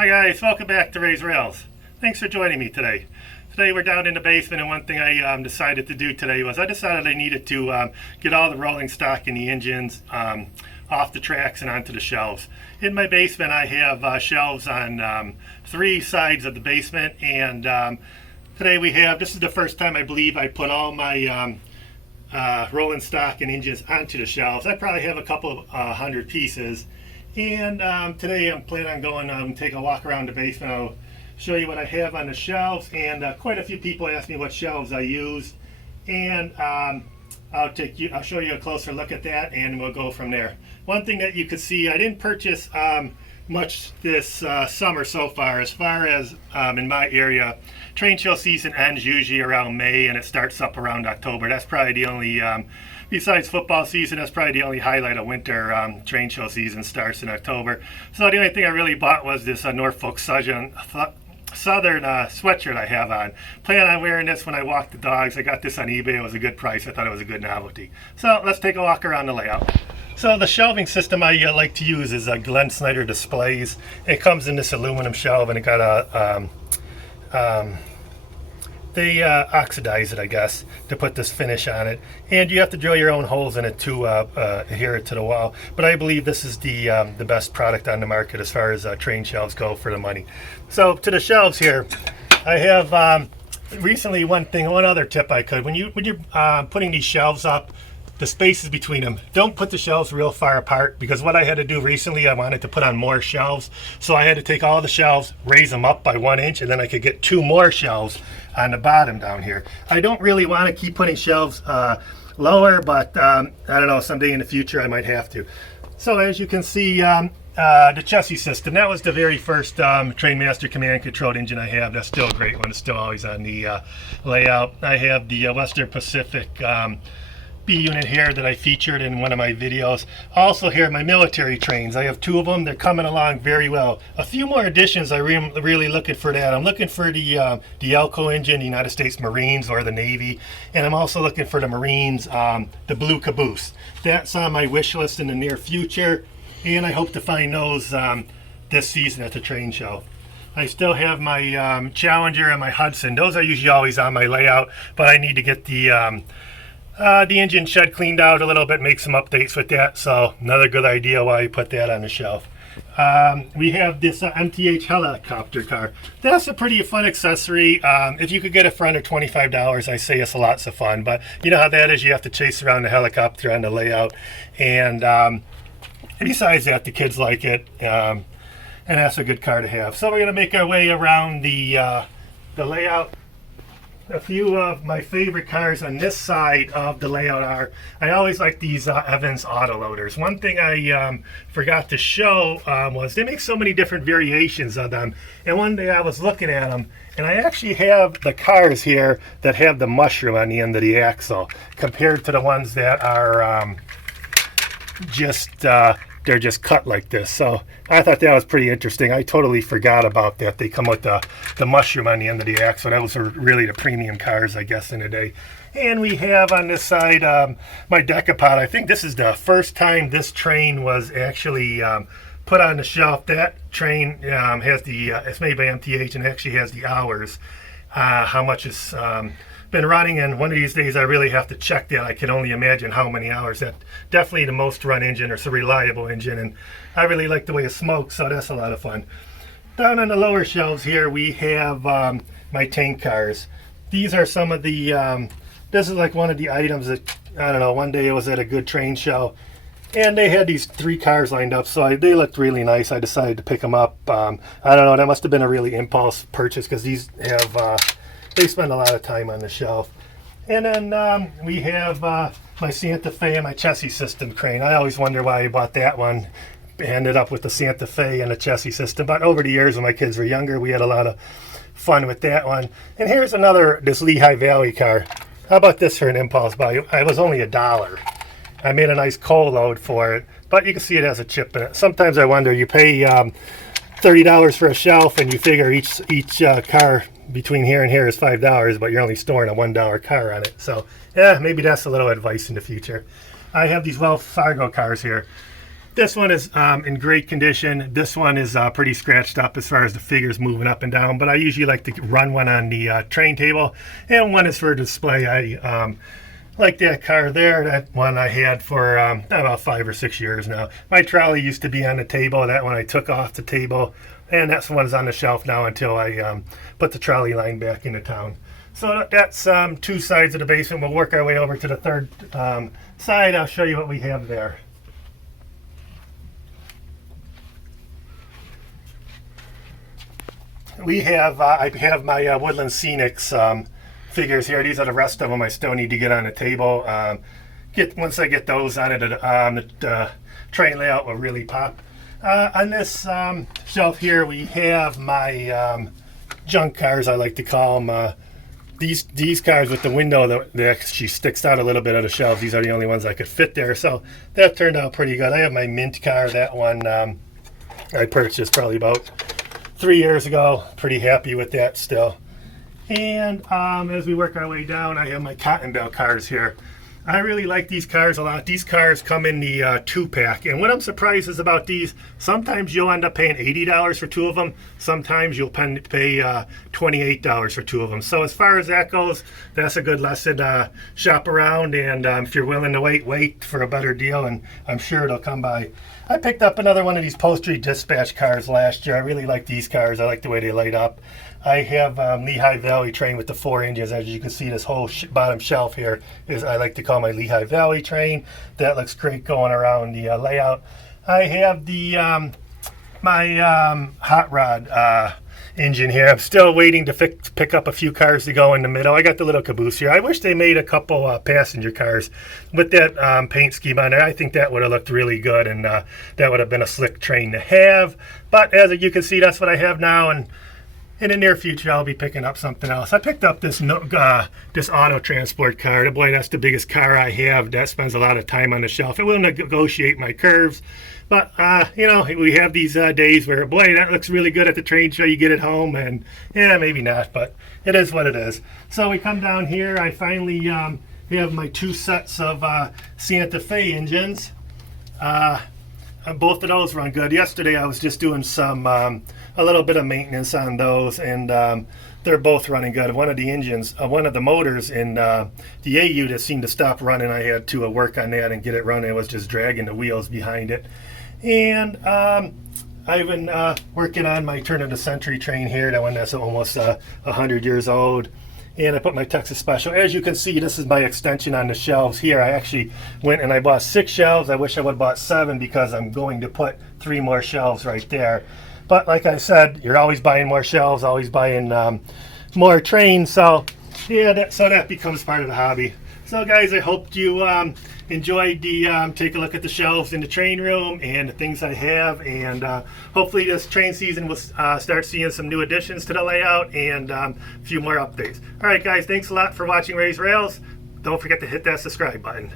Hi guys, welcome back to Ray's Rails. Thanks for joining me today. Today we're down in the basement, and one thing I decided to do today was I decided I needed to get all the rolling stock and the engines off the tracks and onto the shelves. In my basement I have shelves on 3 sides of the basement, and today this is the first time I believe I put all my rolling stock and engines onto the shelves. I probably have a couple hundred pieces. And today I'm planning on going take a walk around the basement. I'll show you what I have on the shelves, and quite a few people ask me what shelves I use, and I'll show you a closer look at that, and we'll go from there. One thing that you could see, I didn't purchase much this summer so far as in my area. Train show season ends usually around May, and it starts up around October. That's probably the only besides football season, that's probably the only highlight of winter. Train show season starts in October. So the only thing I really bought was this Norfolk Southern sweatshirt I have on. Plan on wearing this when I walk the dogs. I got this on eBay. It was a good price. I thought it was a good novelty. So let's take a walk around the layout. So the shelving system I like to use is Glenn Snyder Displays. It comes in this aluminum shelf, and it got a they oxidize it, I guess, to put this finish on it, and you have to drill your own holes in it to adhere it to the wall. But I believe this is the best product on the market as far as train shelves go for the money. So to the shelves here, I have recently one other tip I could, when you're putting these shelves up, the spaces between them, don't put the shelves real far apart, because what I had to do recently, I wanted to put on more shelves, so I had to take all the shelves, raise them up by 1 inch, and then I could get 2 more shelves on the bottom down here. I don't really want to keep putting shelves lower, but I don't know, someday in the future I might have to. So as you can see, the chassis system, that was the very first Trainmaster command controlled engine I have. That's still a great one. It's still always on the layout. I have the Western Pacific B unit here that I featured in one of my videos. Also here, my military trains. I have 2 of them. They're coming along very well. A few more additions. I'm really looking for that. I'm looking for the Elco engine, the United States Marines or the Navy, and I'm also looking for the Marines, the blue caboose. That's on my wish list in the near future, and I hope to find those this season at the train show. I still have my Challenger and my Hudson. Those are usually always on my layout, but I need to get the engine shed cleaned out a little bit, make some updates with that. So another good idea why you put that on the shelf. We have this MTH helicopter car. That's a pretty fun accessory. If you could get it for under $25, I say it's lots of fun. But you know how that is. You have to chase around the helicopter on the layout. And besides that, the kids like it. And that's a good car to have. So we're going to make our way around the layout. A few of my favorite cars on this side of the layout are, I always like these Evans autoloaders. One thing I forgot to show was they make so many different variations of them. And one day I was looking at them, and I actually have the cars here that have the mushroom on the end of the axle, compared to the ones that are they're just cut like this. So I thought that was pretty interesting. I totally forgot about that. They come with the mushroom on the end of the axle. That was really the premium cars, I guess, in the day. And we have on this side my Decapod. I think this is the first time this train was actually put on the shelf. That train has it's made by MTH, and actually has the hours, how much it's been running, and one of these days I really have to check that. I can only imagine how many hours. That definitely the most run engine, or it's a reliable engine, and I really like the way it smokes, so that's a lot of fun. Down on the lower shelves here we have my tank cars. These are some of the this is like one of the items that, I don't know, one day I was at a good train show and they had these 3 cars lined up, so they looked really nice. I decided to pick them up. I don't know, that must have been a really impulse purchase, because these have they spend a lot of time on the shelf. And then we have my Santa Fe and my chassis system crane. I always wonder why I bought that one. Ended up with the Santa Fe and the chassis system. But over the years when my kids were younger, we had a lot of fun with that one. And here's this Lehigh Valley car. How about this for an impulse buy? It was only $1. I made a nice coal load for it, but you can see it has a chip in it. Sometimes I wonder, you pay $30 for a shelf, and you figure each car between here and here is $5, but you're only storing a $1 car on it. So yeah, maybe that's a little advice in the future. I have these Wells Fargo cars here. This one is in great condition. This one is pretty scratched up as far as the figures moving up and down, but I usually like to run one on the train table, and one is for display. I like that car there. That one I had for about 5 or 6 years now. My trolley used to be on the table. That one I took off the table, and that's one is on the shelf now until I put the trolley line back into town. So that's 2 sides of the basement. We'll work our way over to the third side. I'll show you what we have there. We have, I have my Woodland Scenics figures here. These are the rest of them I still need to get on the table. Once I get those on it, the train layout will really pop. On this shelf here, we have my junk cars, I like to call them. These cars with the window that actually sticks out a little bit of the shelf. These are the only ones I could fit there. So that turned out pretty good. I have my mint car. That one I purchased probably about 3 years ago. Pretty happy with that still. And as we work our way down, I have my Cotton Bale cars here. I really like these cars a lot. These cars come in the 2-pack. And what I'm surprised is about these, sometimes you'll end up paying $80 for 2 of them. Sometimes you'll pay $28 for 2 of them. So as far as that goes, that's a good lesson. Shop around, and if you're willing to wait for a better deal, and I'm sure it'll come by. I picked up another one of these Poultry Dispatch cars last year. I really like these cars. I like the way they light up. I have Lehigh Valley train with the 4 engines. As you can see, this whole bottom shelf here is, I like to call my Lehigh Valley train. That looks great going around the layout. I have the my hot rod engine here. I'm still waiting to pick up a few cars to go in the middle. I got the little caboose here. I wish they made a couple passenger cars with that paint scheme on there. I think that would have looked really good, and that would have been a slick train to have. But as you can see, that's what I have now, and in the near future, I'll be picking up something else. I picked up this this auto transport car. Boy, that's the biggest car I have. That spends a lot of time on the shelf. It will negotiate my curves. But, you know, we have these days where, boy, that looks really good at the train show. You get it home, and, yeah, maybe not, but it is what it is. So we come down here. I finally have my 2 sets of Santa Fe engines. Both of those run good. Yesterday I was just doing some a little bit of maintenance on those, and they're both running good. One of the engines, one of the motors in the A unit seemed to stop running. I had to work on that and get it running. It was just dragging the wheels behind it. And I've been working on my turn of the century train here, that one that's almost 100 years old. And I put my Texas Special. As you can see, this is my extension on the shelves here. I actually went and I bought 6 shelves. I wish I would have bought 7 because I'm going to put 3 more shelves right there. But like I said, you're always buying more shelves, always buying more trains. So yeah, that becomes part of the hobby. So guys, I hope you enjoyed the take a look at the shelves in the train room and the things I have, and hopefully this train season will start seeing some new additions to the layout and a few more updates. All right guys, thanks a lot for watching Raised Rails. Don't forget to hit that subscribe button.